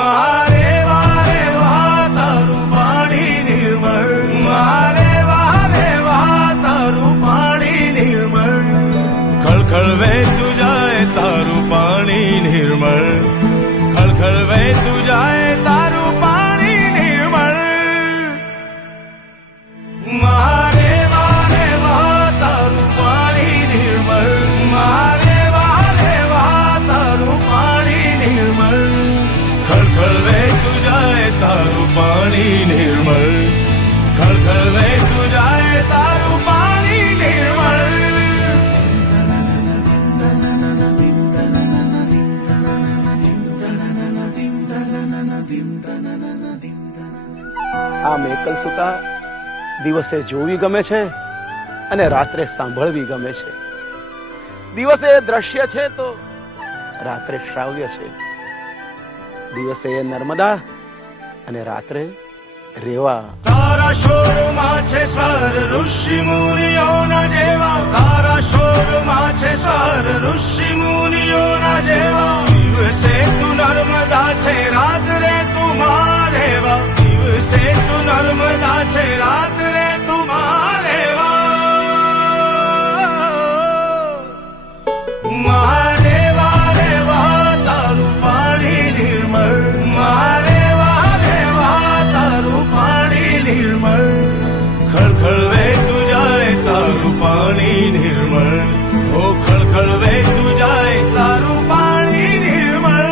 મારે વારે વાહ તારું પાણી નિર્મળ, મારે વારે વાહ તારું પાણી નિર્મળ, ખળખળ વહેતું જાય તારું પાણી નિર્મળ, ખળખળ વહેતું જાય તારું પાણી નિર્મળ. મારે વારે વાહ તારું પાણી નિર્મળ, મારે વારે વાહ તારું પાણી નિર્મળ, ખળખળ વહેતું જાય તારું પાણી નિર્મળ, ખળખળ વહેતું જાય તારું પાણી નિર્મળ. આમ એકલ સુતા દિવસે જોવી ગમે છે અને રાત્રે સાંભળવી ગમે છે. દિવસે દ્રશ્ય છે તો રાત્રે શ્રાવ્ય છે. દિવસે નર્મદા અને રાત્રે રેવા. તારા શોરમાં છે સ્વર ઋષિ મુનિઓના જેવા, તારા શોરમાં છે સ્વર ઋષિ મુનિઓના જેવા, દિવસે તું નર્મદા છે રાત્રે તું મારેવા, દિવસે તું નર્મદા છે રાત્રે તું મારેવા. મારે વારે વાહ તારું પાણી નિર્મળ, મારે વારે વાહ તારું પાણી નિર્મળ, ખળખળ વહેતું જાય તારું પાણી નિર્મળ, હો ખળખળ વહેતું જાય તારું પાણી નિર્મળ.